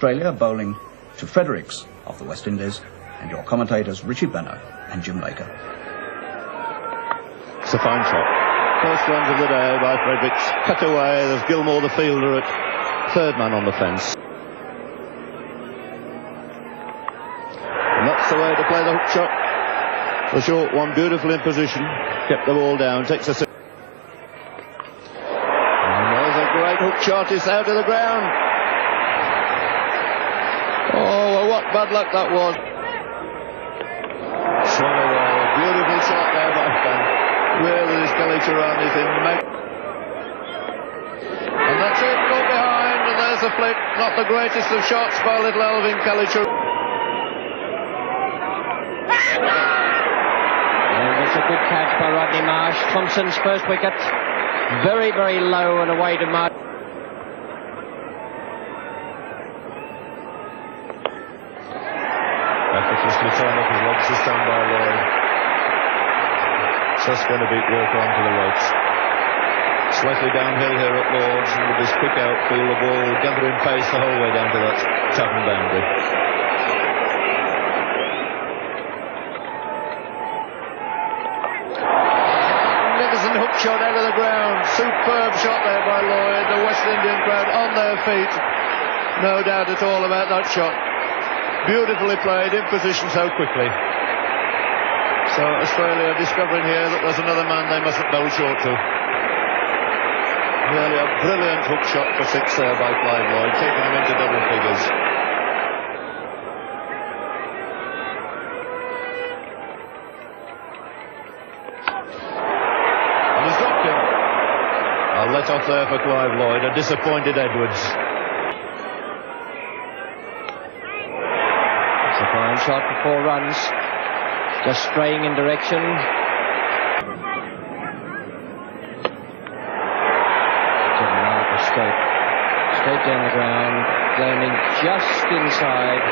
Australia bowling to Fredericks of the West Indies, and your commentators Richie Benno and Jim Laker. It's a fine shot. First runs of the day by Fredericks. Cut away. There's Gilmore, the fielder, at third man on the fence. And that's the way to play the hook shot. The short one, beautiful in position. Kept the ball down. Takes a... And there's a great hook shot. It's out of the ground. Oh, what bad luck that was. Swung away. Beautiful shot there by Fan. Really, this Calichuran is in make. And that's it. Got behind, and there's a flick. Not the greatest of shots by little Alvin Calichuran. It's a good catch by Rodney Marsh. Thompson's first wicket. Very, very low and away to Marsh. Effortlessly turned up his legs this time by Lloyd. Just going to beat Walker onto the legs. Slightly downhill here at Lord's, and with this quick outfield, the ball gathering pace the whole way down to that tavern boundary. Magnificent hook shot out of the ground. Superb shot there by Lloyd. The West Indian crowd on their feet. No doubt at all about that shot. Beautifully played, in position so quickly. So Australia discovering here that there's another man they mustn't bowl short to. Really a brilliant hook shot for six there by Clive Lloyd, taking him into double figures. And he's dropped him. A let off there for Clive Lloyd, a disappointed Edwards. It's a fine shot for 4 runs. Just straying in direction. Straight down the ground, landing just inside.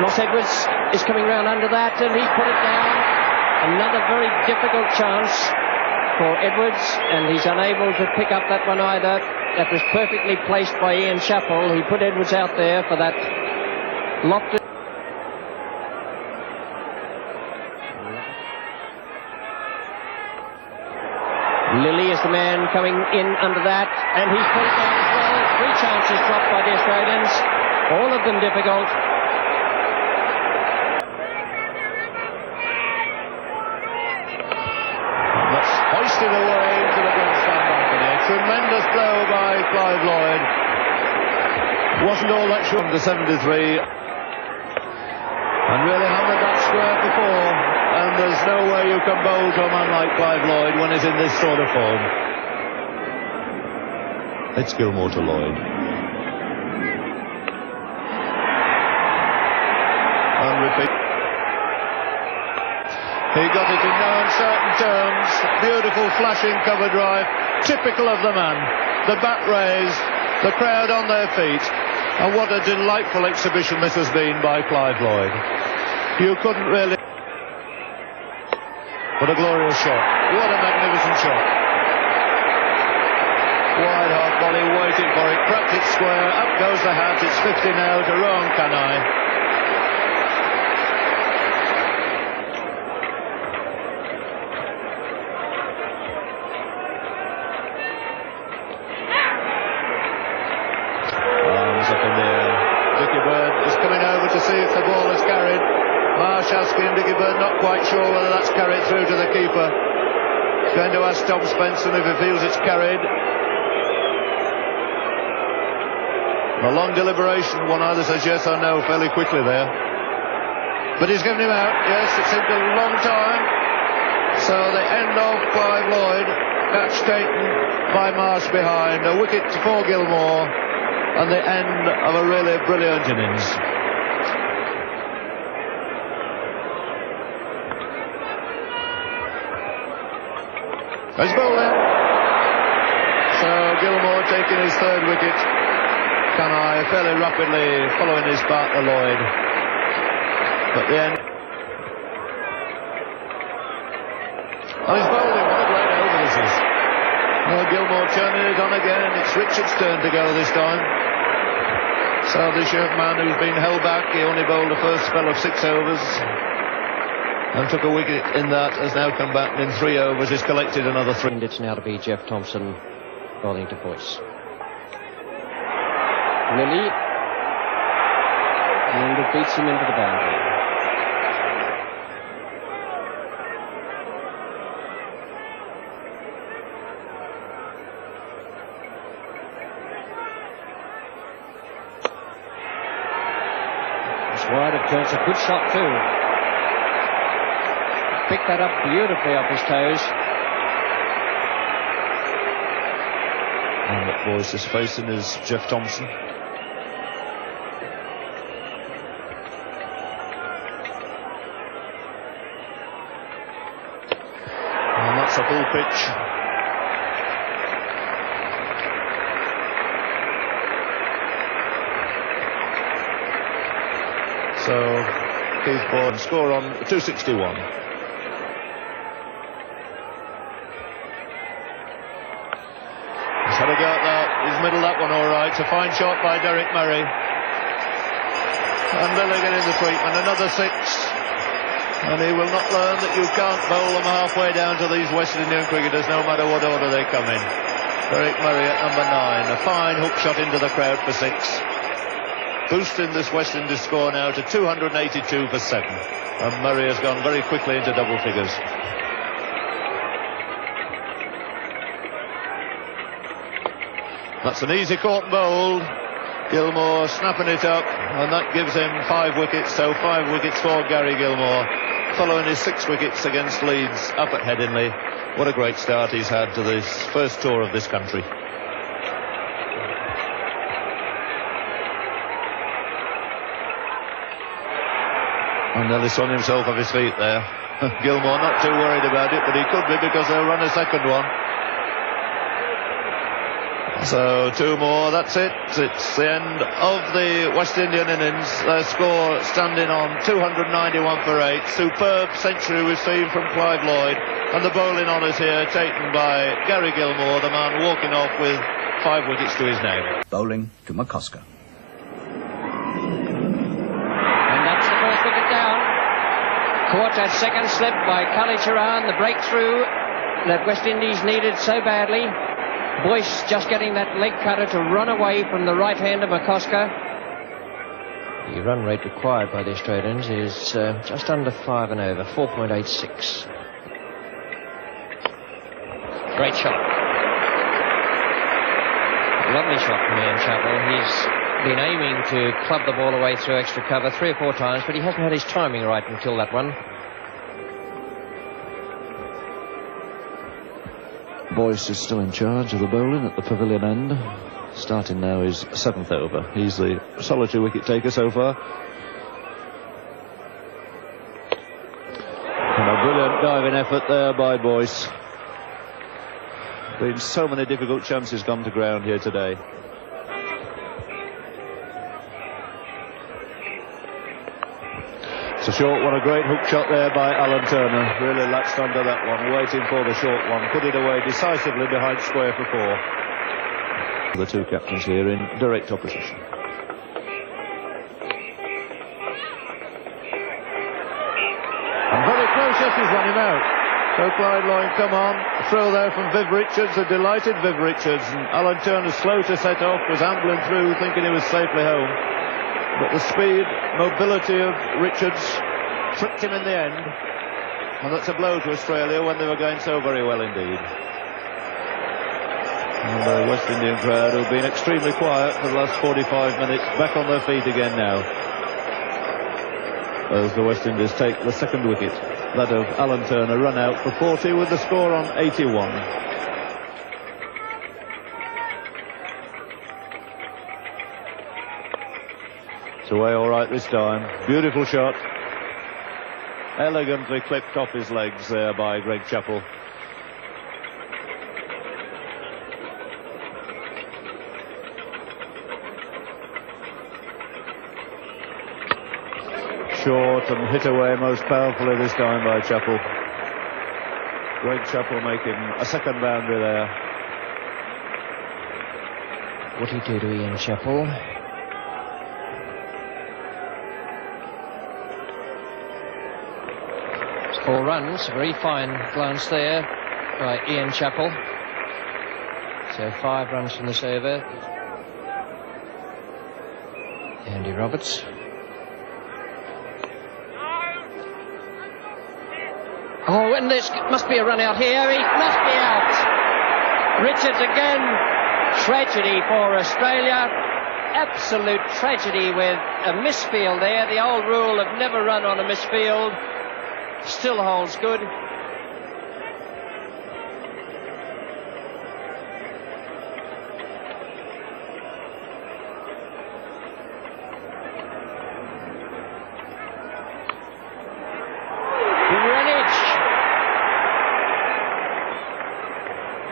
Ross Edwards is coming round under that, and he's put it down. Another very difficult chance for Edwards, and he's unable to pick up that one either. That was perfectly placed by Ian Chappell, who put Edwards out there for that lofted. Lilly is the man coming in under that, and he's put it down as well. 3 chances dropped by the Australians, all of them difficult. That's hoisted away into the grandstand balcony. A tremendous blow by Clive Lloyd. Wasn't all that short to 73. And really hammered that square before. And there's no way you can bowl to a man like Clive Lloyd when he's in this sort of form. It's Gilmore to Lloyd. And repeat. He got it in no uncertain terms. Beautiful flashing cover drive. Typical of the man. The bat raised. The crowd on their feet. And what a delightful exhibition this has been by Clive Lloyd. You couldn't really... What a glorious shot. What a magnificent shot. Wide half volley, waiting for it. Cracked it square. Up goes the hat. It's 50 now to Rohan Kanai. Arms up in the air. Dickie Bird is coming over to see if the ball is carried. Marsh asking Dickie Bird, not quite sure whether that's carried through to the keeper. He's going to ask Tom Spencer if he feels it's carried. A long deliberation, one either says yes or no fairly quickly there. But he's given him out, yes, it seemed a long time. So the end of Clive Lloyd, catch taken by Marsh behind, a wicket for Gilmore, and the end of a really brilliant innings. He's bowling. So Gilmore taking his 3rd wicket. Kanai fairly rapidly following his partner Lloyd. But the end. And he's bowling. What a great over this is. Gilmore turning it on again. It's Richards' turn to go this time. So this young man who's been held back, he only bowled the first spell of 6 overs and took a wicket in that, has now come back and in 3 overs he's collected another 3. And it's now to be Jeff Thompson bowling to Boyce. Lilly, and it beats him into the boundary. Wide of turns, a good shot too. Picked that up beautifully off his toes. And what Boyce is facing is Jeff Thompson. And that's a full pitch. So Keith Bourne score on 261. He's had a go at that. He's middled that one all right. It's a fine shot by Derek Murray. And Milligan in the treatment. Another 6. And he will not learn that you can't bowl them halfway down to these West Indian cricketers, no matter what order they come in. Derek Murray at number 9. A fine hook shot into the crowd for 6. Boosting this West Indies score now to 282 for 7. And Murray has gone very quickly into double figures. That's an easy caught and bowled. Gilmore snapping it up, and that gives him 5 wickets. So 5 wickets for Gary Gilmore, following his 6 wickets against Leeds up at Headingley. What a great start he's had to this first tour of this country. And nearly swung himself off his feet there. Gilmore not too worried about it, but he could be, because they'll run a second one. So 2 more, that's it. It's the end of the West Indian innings. Their score standing on 291 for 8. Superb century we've seen from Clive Lloyd. And the bowling honours here taken by Gary Gilmore, the man walking off with 5 wickets to his name. Bowling to McCusker. Caught that second slip by Kalicharan, the breakthrough that West Indies needed so badly. Boyce just getting that leg cutter to run away from the right hand of McCusker. The run rate required by the Australians is just under 5 and over, 4.86. Great shot. Lovely shot from Ian Chappell. He's been aiming to club the ball away through extra cover 3 or 4 times, but he hasn't had his timing right until that one. Boyce is still in charge of the bowling at the pavilion end. Starting now his 7th over. He's the solitary wicket taker so far. And a brilliant diving effort there by Boyce. Been so many difficult chances gone to ground here today. It's a short one, a great hook shot there by Alan Turner. Really latched under that one, waiting for the short one. Put it away decisively behind square for 4. The 2 captains here in direct opposition. And very close, yes, he's run him out. So Clyde Lloyd, come on. A throw there from Viv Richards, a delighted Viv Richards. And Alan Turner, slow to set off, was ambling through, thinking he was safely home. But the speed, mobility of Richards tricked him in the end. And that's a blow to Australia when they were going so very well indeed. And the West Indian crowd, who've been extremely quiet for the last 45 minutes, back on their feet again now. As the West Indies take the 2nd wicket, that of Alan Turner, run out for 40 with the score on 81. It's away all right this time. Beautiful shot. Elegantly clipped off his legs there by Greg Chappell. Short and hit away most powerfully this time by Chappell. Greg Chappell making a 2nd boundary there. would he do to Ian Chappell? 4 runs, very fine glance there by Ian Chappell. So 5 runs from this over. Andy Roberts. Oh, and this must be a run out here. He must be out. Richards again. Tragedy for Australia. Absolute tragedy with a misfield there. The old rule of never run on a misfield still holds good.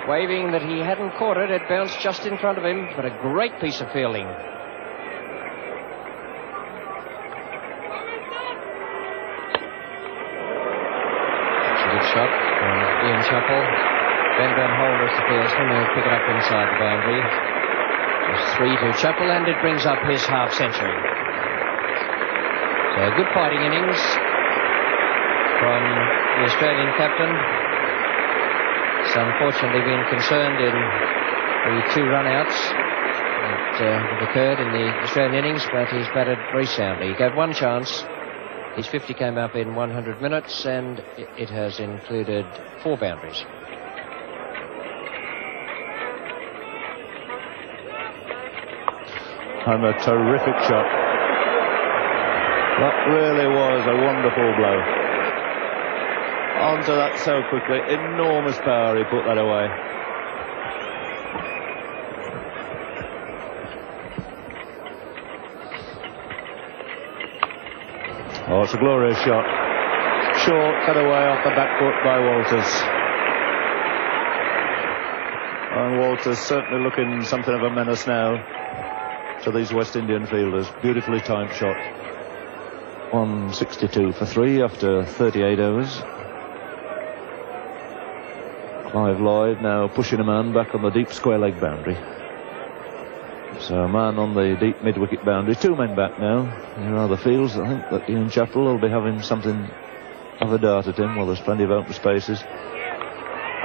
Waving that he hadn't caught it. It bounced just in front of him, but a great piece of fielding. That's a good shot from Ian Chappell. Ben Van Holder is the fieldsman. He'll pick it up inside the boundary. It's 3 to Chappell, and it brings up his half century. So a good fighting innings from the Australian captain. He's unfortunately been concerned in the 2 run-outs that have occurred in the Australian innings, but he's batted very soundly. He gave 1 chance. His 50 came up in 100 minutes, and it has included 4 boundaries. And a terrific shot. That really was a wonderful blow. Onto that so quickly. Enormous power. He put that away. Oh, it's a glorious shot. Short, cut away off the back foot by Walters. And Walters certainly looking something of a menace now to these West Indian fielders. Beautifully timed shot. 162 for 3 after 38 overs. Clive Lloyd now pushing a man back on the deep square leg boundary. So a man on the deep mid-wicket boundary. 2 men back now. There are the fields. I think that Ian Chappell will be having something of a dart at him. Well, there's plenty of open spaces.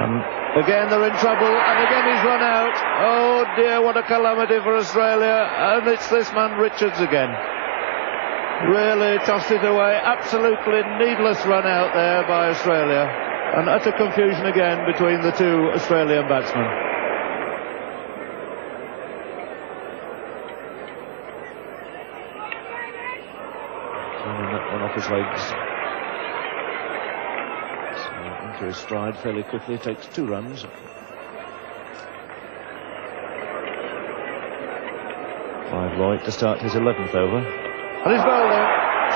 And again they're in trouble, and again he's run out. Oh dear, what a calamity for Australia. And it's this man Richards again. Really tossed it away. Absolutely needless run out there by Australia. And utter confusion again between the 2 Australian batsmen. Turning that one off his legs. So into his stride fairly quickly. Takes 2 runs. Clive Lloyd to start his 11th over. And he's bowling.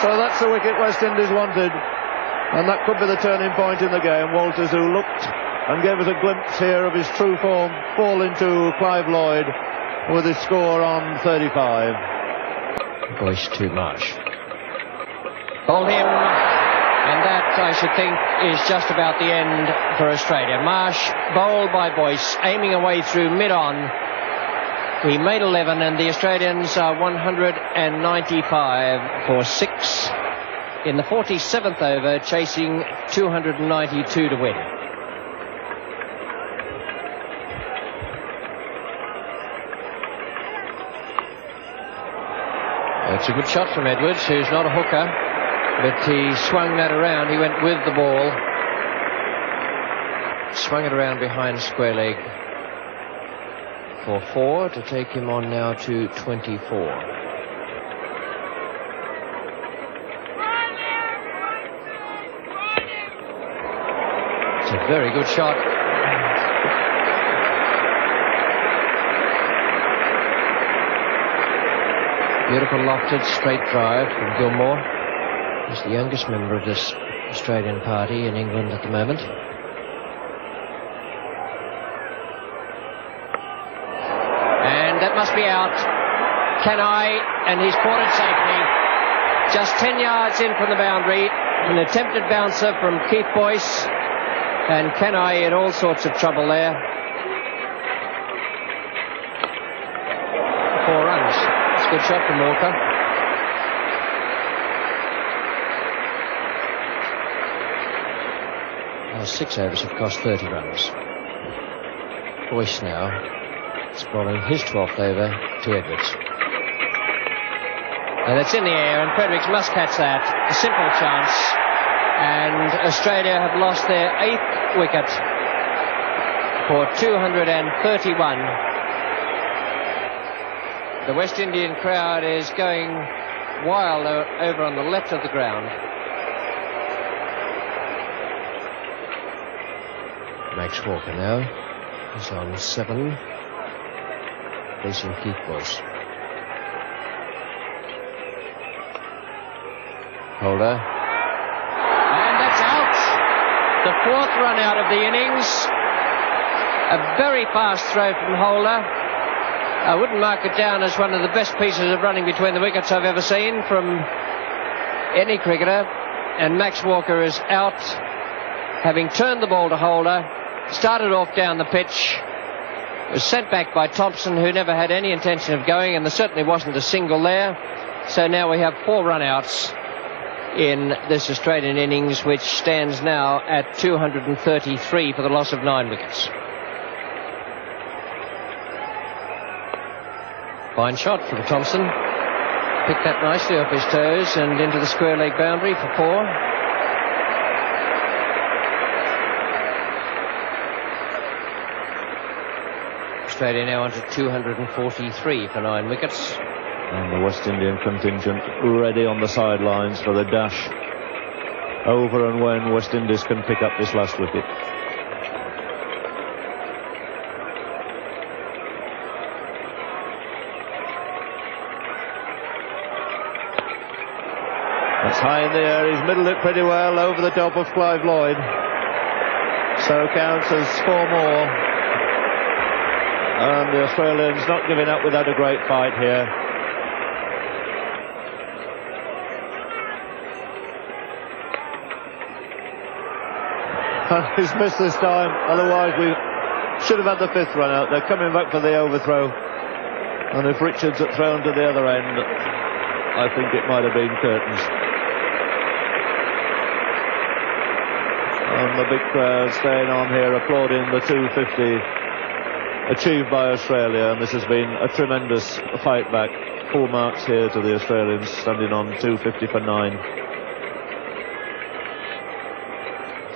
So that's the wicket West Indies wanted. And that could be the turning point in the game. Walters, who looked and gave us a glimpse here of his true form, fall into Clive Lloyd with his score on 35. Boyce to Marsh. Bowl him, and that, I should think, is just about the end for Australia. Marsh bowled by Boyce, aiming away through mid-on. He made 11, and the Australians are 195 for 6. In the 47th over, chasing 292 to win. It's a good shot from Edwards, who's not a hooker, but he swung that around. He went with the ball, swung it around behind square leg for 4 to take him on now to 24. It's a very good shot. Beautiful lofted straight drive from Gilmore. He's the youngest member of this Australian party in England at the moment. And that must be out. Kenai, and he's caught it safely. Just 10 yards in from the boundary. An attempted bouncer from Keith Boyce. And Kenai in all sorts of trouble there. 4 runs. It's a good shot from Walker. Now 6 overs have cost 30 runs. Boyce now is bowling his 12th over to Edwards. And it's in the air, and Fredericks must catch that. A simple chance. And Australia have lost their 8th wicket for 231. The West Indian crowd is going wild over on the left of the ground. Max Walker now. He's on 7. Facing Keith Boyce. Holder. And that's out. The 4th run out of the innings. A very fast throw from Holder. I wouldn't mark it down as one of the best pieces of running between the wickets I've ever seen from any cricketer. And Max Walker is out, having turned the ball to Holder. Started off down the pitch, was sent back by Thompson, who never had any intention of going, and there certainly wasn't a single there. So now we have 4 run-outs in this Australian innings, which stands now at 233 for the loss of 9 wickets. Fine shot from Thompson. Picked that nicely off his toes and into the square leg boundary for 4. Australia now on to 243 for 9 wickets. And the West Indian contingent ready on the sidelines for the dash over and when West Indies can pick up this last wicket. That's high in the air. He's middled it pretty well over the top of Clive Lloyd. So counts as 4 more. And the Australians not giving up without a great fight here. He's missed this time, otherwise we should have had the 5th run out. They're coming back for the overthrow. And if Richards had thrown to the other end, I think it might have been curtains. And the big crowd staying on here applauding the 250 achieved by Australia, and this has been a tremendous fight back. 4 marks here to the Australians, standing on 250 for 9.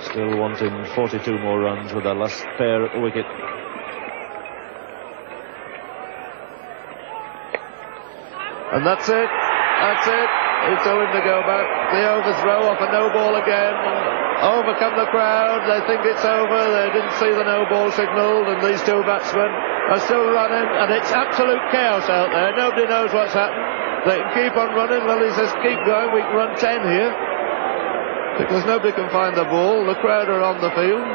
Still wanting 42 more runs with their last pair at the wicket. And that's it. That's it. It's all him to go back. The overthrow off a no ball again. Overcome the crowd. They think it's over. They didn't see the no ball signal, and these 2 batsmen are still running, and it's absolute chaos out there. Nobody knows what's happened. They can keep on running. Lilly says keep going. We can run 10 here because nobody can find the ball. The crowd are on the field.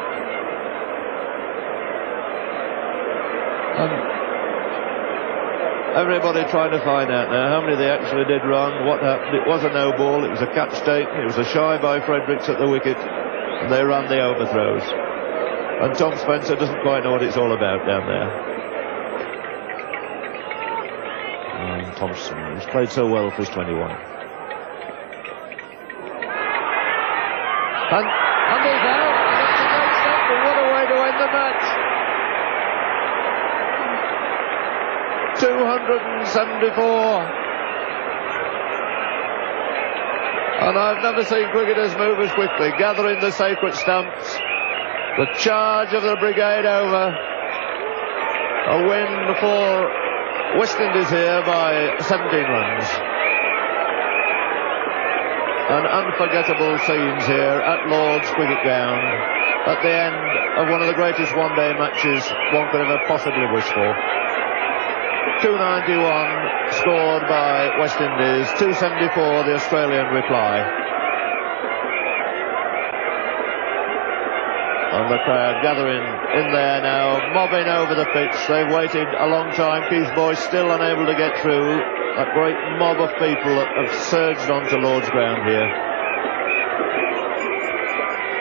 Everybody trying to find out now how many they actually did run, what happened. It was a no ball, it was a catch take, it was a shy by Fredericks at the wicket, and they ran the overthrows. And Tom Spencer doesn't quite know what it's all about down there. And Thompson, who's played so well for his 21. And he's out. That's a great stop, but what a way to end the match. 274. And I've never seen cricketers move as quickly, gathering the sacred stumps. The charge of the brigade over. A win for West Indies here by 17 runs. And unforgettable scenes here at Lord's Cricket Ground at the end of one of the greatest one-day matches one could ever possibly wish for. 291 scored by West Indies, 274 the Australian reply. And the crowd gathering in there now, mobbing over the pitch. They've waited a long time. Keith Boyce still unable to get through. That great mob of people that have surged onto Lord's ground here.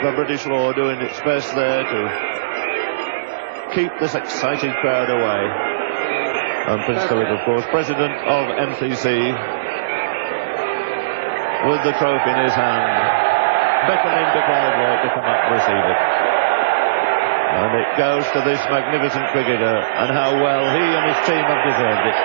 The British law doing its best there to keep this excited crowd away. And Prince Philip, of course, president of MCC, with the trophy in his hand, beckoning to Clive Lloyd to come up and receive it. And it goes to this magnificent cricketer, and how well he and his team have deserved it.